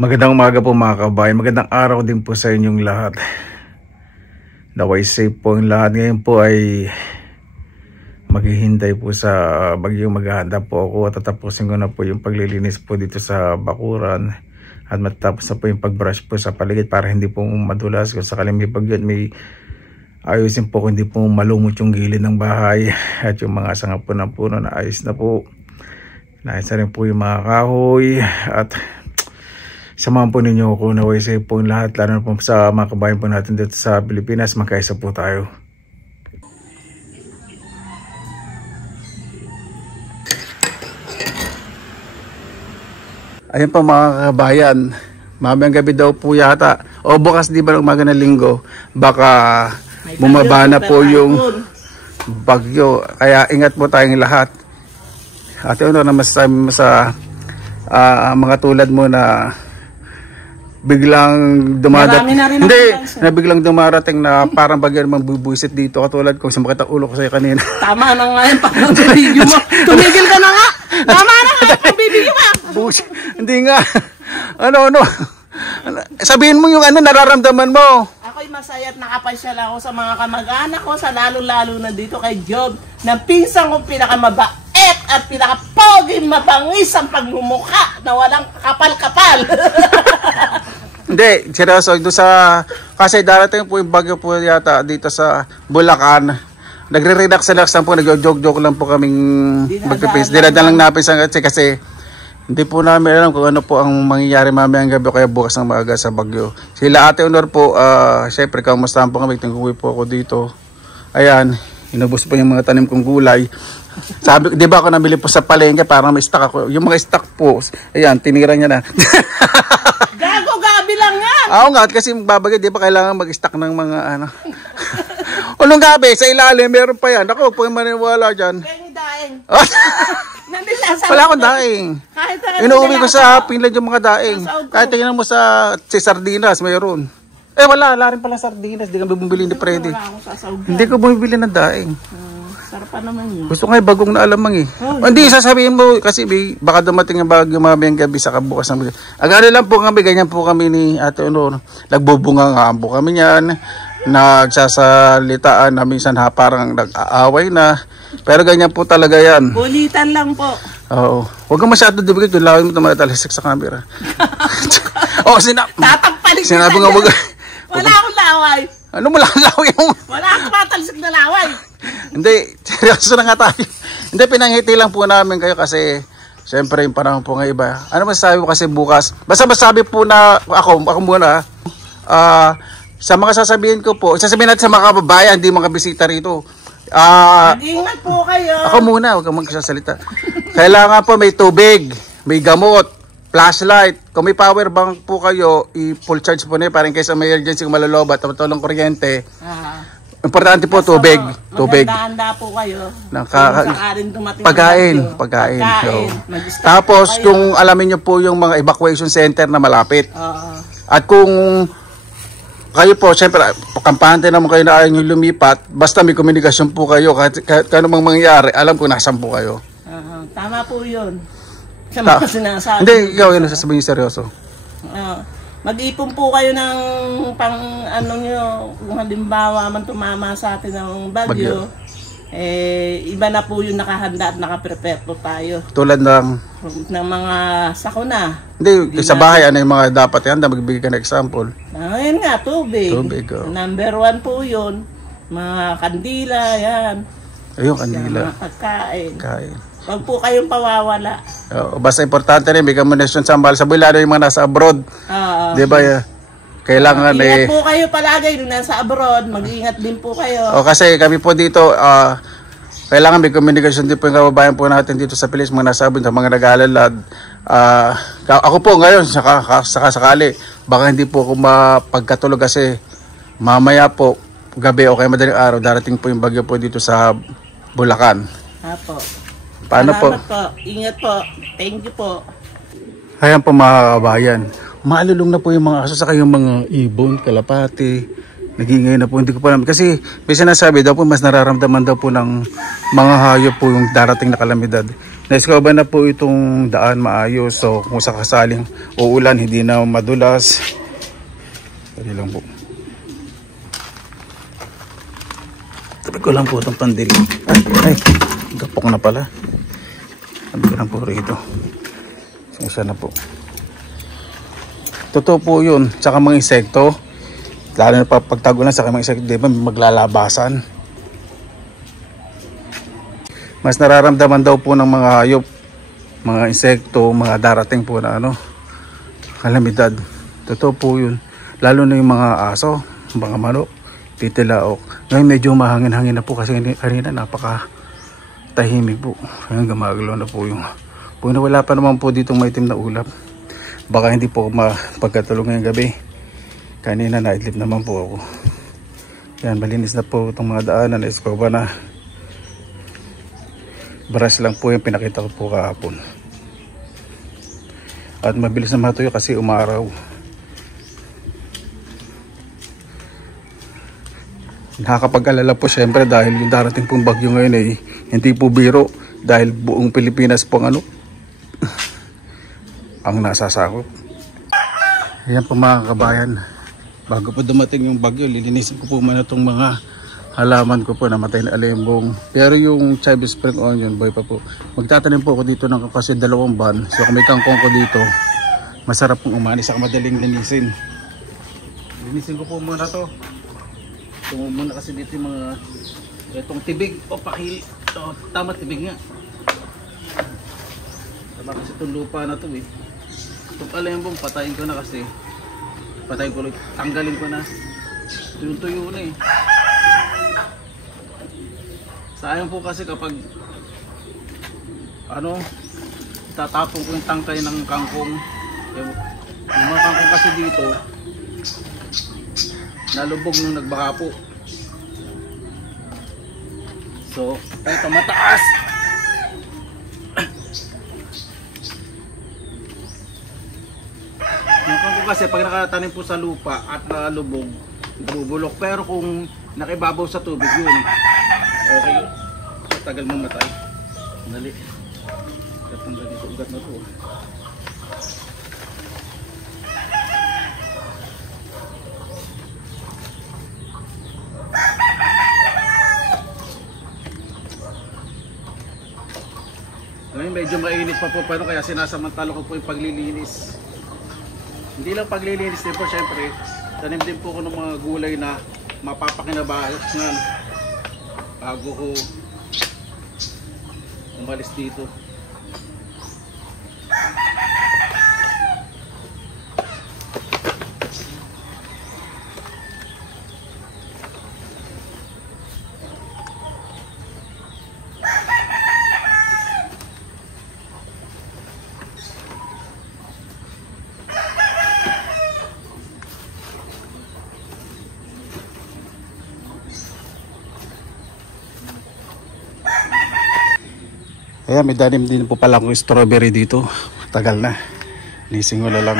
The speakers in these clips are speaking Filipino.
Magandang umaga po mga kabayan, magandang araw din po sa inyong lahat. Naway safe po ang lahat. Ngayon po ay maghihintay po sa bagyong maghahanda po ako at tatapusin ko na po yung paglilinis po dito sa bakuran at matapos na po yung pagbrush po sa paligid para hindi po madulas. Kung sakaling may bagyo at may ayusin po kung hindi po malumot yung gilid ng bahay at yung mga sanga po ng puno na ayos na po. Naayos na rin po yung mga kahoy at samahan po ninyo ako. Naway safe po lahat, lalo na po sa mga kabayan po natin dito sa Pilipinas. Magkaisa po tayo. Ayun po mga kabayan, mamayang gabi daw po yata o bukas di ba ng umaga na linggo, baka bumaba na po yung bagyo, kaya ingat po tayong lahat. At ano na masasabi mo sa mga tulad mo na biglang dumadating, biglang dumarating na parang bagyo naman bubuisit dito, katulad ko sa makita ulo ko sa'yo kanina. Tama na nga yung pag-video mo. Tumigil ka na nga. Tama na nga yung pag-video mo. Hindi nga. Ano. Sabihin mo yung nararamdaman mo. Ako'y masaya at nakapasyal ako sa mga kamag-anak ko, sa lalo-lalo na dito kay Job, na pinsang kong pinakamabait at pinakapogi mabangis ang pagmumukha na walang kapal-kapal. Hindi, seryoso, kasi darating po yung bagyo po yata dito sa Bulacan. Nagre-relax lang po, nag-joke lang po kaming magpipis. Dinadaan lang napis kasi hindi po namin alam kung ano po ang mangyayari mamayang gabi o kaya bukas ng maaga sa bagyo. Sila Ate Honor po, syempre kamustahan po kami, tingkuwi po ako dito. Ayan, inubos po yung mga tanim kong gulay. Sabi, di ba ako nabili po sa palengke para may stock ako. Yung mga stock po, ayan, tinira niya na. Gabi lang yan. Oo nga, kasi babagay, di ba kailangan mag-stock ng mga Ulong gabi, sa ilalim, meron pa yan. Ako, pag maniwala dyan. Kaya ni daing. Wala akong daing. Inuuwi ko sa Finland yung mga daing. Kahit tingnan mo sa sardinas, mayroon. Wala rin pala sardinas. Hindi ka bumibili ni Freddy. Hindi ko bumibili ng daing. Sarapan naman yun. Gusto nga bagong na alamang Hindi, sasabihin mo kasi baka dumating ang bagyo mamayang gabi sa kabukas ng bagyo. Agad lang po kami, ganyan po kami ni Ate Honor. Nagbubunga nga po kami yan. Nagsasalitaan na minsan parang nag-aaway na. Pero ganyan po talaga yan. Kulitan lang po. Oo. Huwag kang masyado dubigit. Lawin mo tumatalisik sa camera. Tatagpalig sinabi nga wag. Wala akong laway. Ano mo lang laway mo? Wala akong matalisik na laway. Hindi, seryoso na nga tayo. Hindi, pinangiti lang po namin kayo kasi siyempre yung panahon po nga iba. Ano masasabi ko kasi bukas? Basta masabi po na ako muna. Sa mga sasabihin ko po, sasabihin natin sa mga kababayan, hindi mga bisita rito. Mag-ingat po kayo. Ako muna, huwag kang magsasalita. Kailangan po may tubig, may gamot, flashlight. Kung may power bank po kayo, i-full charge po na yun. Parang kaysa may emergency kung malalobat, tulong kuryente. Importante po, tubig. Maganda po kayo. Pagkain. Tapos, kung alamin nyo po yung mga evacuation center na malapit. At kung kayo po, siyempre, kampante naman kayo na ayaw nyo lumipat, basta may komunikasyon po kayo, kahit anumang mangyari, alam ko nasan po kayo. Tama po yun. Sa mga sinasabi. Hindi, ikaw yun, sasabihin seryoso. Mag-ipon po kayo ng nyo, kung halimbawa man tumama sa atin ng bagyo. Iba na po yung nakahanda at nakaprepare po tayo. Tulad ng mga sakuna. Hindi, sa bahay, ano yung mga dapat yan? Magbigay ka ng example. Ngayon nga, tubig. Number 1 po yun. Mga kandila, yan. Ayun, kandila. Mga pagkain. Huwag po kayong pawawala. Basta importante rin, may kombinasyon sa mahal sa buhay, lalo yung mga nasa abroad. Di ba? Kailangan ingat po kayo palagi nung nasa abroad, mag-iingat din po kayo. Kasi kami po dito, kailangan may komunikasyon din po yung kababayan po natin dito sa Pilis, mga nasa abroad, sa mga nag-aalalad. Ako po ngayon, sakali, baka hindi po ako mapagkatulog kasi mamaya po, gabi o kaya madaling araw, darating po yung bagyo po dito sa Bulacan. Apo. Paano po? Ingat po. Thank you po. Ayan po mga kabayan. Maalulong na po yung mga aso saka yung mga ibon, kalapati. Nagingay na po. Hindi ko pa naman. Kasi may sinasabi daw po mas nararamdaman daw po ng mga hayop po yung darating na kalamidad. Na-discover na po itong daan maayos. So kung sakasaling uulan, hindi na madulas. Dali lang po. Tabi ko lang po itong pandil. Ay, gapok na pala. Tabi ko lang po rito. Sumusa na po. Totoo po yun. Tsaka mga insekto. Lalo na pagtagulan sa mga insekto, di ba maglalabasan. Mas nararamdaman daw po ng mga hayop, mga insekto, mga darating po na kalamidad. Totoo po yun. Lalo na yung mga aso, mga manok, titilaok. Ngayon medyo mahangin-hangin na po kasi kanina napaka tahimik po. Ngayon gumagalaw na po yung wala pa naman po ditong maitim na ulap. Baka hindi po mapagkatulog ngayong gabi. Kanina naidlip naman po ako. Yan, malinis na po itong mga daanan. Escoba na. Brush lang po yung pinakita ko po kahapon. At mabilis na matuyo kasi umaraw. Nakakapag-alala po syempre dahil yung darating pong bagyo ngayon ay hindi po biro. Dahil buong Pilipinas po ang nasasakop. Ayan po mga kabayan. Bago po dumating yung bagyo, lilinisin ko po muna itong mga halaman ko po, namatay na alimbong. Pero yung chive spring onion, boy pa po. Magtatanim po ako dito ng kasi 2 ban. So kung may kangkong ko dito, masarap pong umanis at madaling linisin. Linisin ko po muna to. Ito muna kasi dito yung mga itong tibig o pakil. Ito, tama tibig nga. Tama kasi itong lupa na to eh. Itong alimbong, patayin ko na kasi. Patayin ko, tanggalin ko na. Tuyo na eh. Sayang po kasi kapag tatapon ko yung tangkay ng kangkong. Yung mga kangkong kasi dito nalubog nung nagbaka po. So ito mataas. Yung kangkong kasi pag nakatanim po sa lupa at nalubog, bubulok. Pero kung nakibabaw sa tubig yun, okay, tagal mo matay. Dali. Tatanggal dito ugat na to. Ngayon medyo mainit pa po kaya sinasamantala ko po yung paglilinis. Hindi lang paglilinis din po, syempre tanim din po ko ng mga gulay na mapapakinabangan bago ko umalis dito. Ayan, may danim din po pala akong strawberry dito. Tagal na. Nising wala lang.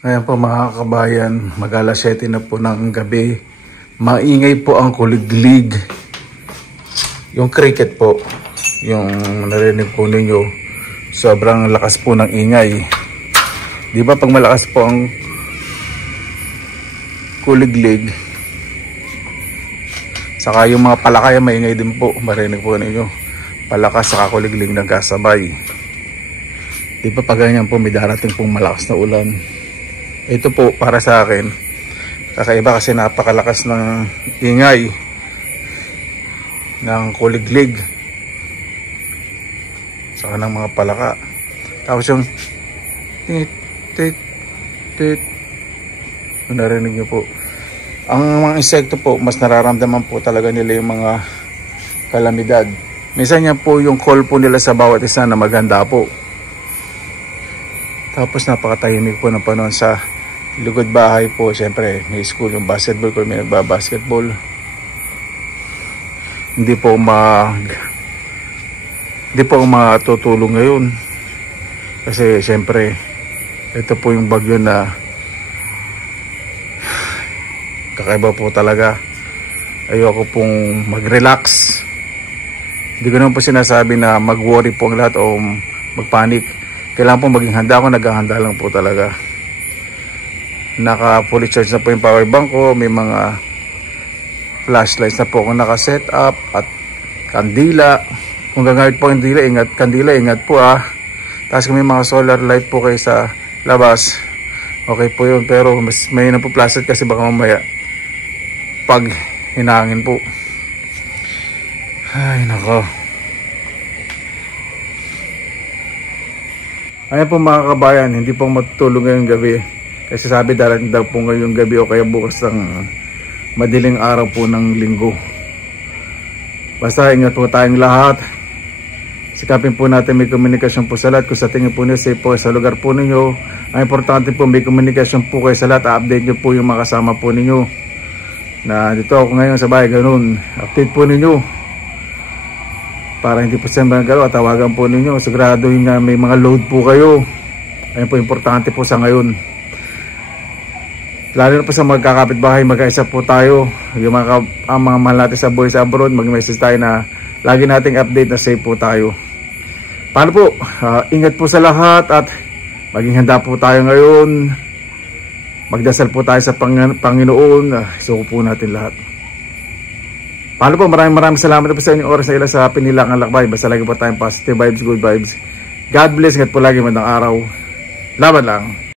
Ayan po mga kabayan, mag-alas 7 na po ng gabi. Maingay po ang kuliglig. Yung cricket po, yung narinig po ninyo, sobrang lakas po ng ingay. Di ba pag malakas po ang kuliglig, saka yung mga palakay maingay din po, marinig po ninyo. Palakas saka kuliglig nagkasabay. Di ba pag ganyan po may darating pong malakas na ulan. Ito po para sa akin kakaiba kasi napakalakas ng ingay ng kuliglig saka ng mga palaka. Tapos yung tit tit tit, narinig nyo po. Ang mga insekto po mas nararamdaman po talaga nila yung mga kalamidad. Minsan yan po yung call po nila sa bawat isa na maganda po. Tapos napakatahimik po ng panahon sa lugod bahay po. Siyempre may school yung basketball kung may nagbabasketball. Hindi po matutulong ngayon. Kasi siyempre ito po yung bagyo na kakaiba po talaga. Ayoko pong mag-relax. Hindi ko naman po sinasabi na mag-worry po ang lahat o mag-panic. Kailangan po maging handa. Ako naghahanda lang po talaga. Naka fully charge na po yung power bank ko. May mga flashlights na po ako naka-set up at kandila. Kung gagamit po ang kandila, ingat po ah. Tapos kung may mga solar light po kayo sa labas, okay po yun. Pero mas may na po plastic kasi baka mamaya pag hinangin po. Ay nako. Ayan po mga kabayan, hindi po matutulog ngayong gabi. Kasi sabi darating daw po ngayong gabi o kaya bukas ng madiling araw po ng linggo. Basta ingat po tayong lahat. Sikapin po natin may komunikasyon po sa lahat. Kung sa tingin po niyo safe po sa lugar po ninyo, ang importante po may komunikasyon po kayo sa lahat. Update nyo po yung mga kasama po ninyo. Na dito ako ngayon sa bahay, ganun. Update po ninyo. Para hindi po sa mga galaw, tawagan po ninyo. Siguraduhin na may mga load po kayo. Ayun po importante po sa ngayon. Lalo na po sa magkakapitbahay, magkaisa po tayo. Yung mga mahal natin sa boys abroad, mag-message tayo na lagi nating update na safe po tayo. Paano po? Ingat po sa lahat at maging handa po tayo ngayon. Magdasal po tayo sa Panginoon. Isuko po natin lahat. Paano po? Maraming salamat po sa inyong oras sa ila sa Pinilangan Lakbay. Basta lagi po tayong positive vibes, good vibes. God bless. Ingat po lagi, magandang araw. Laban lang.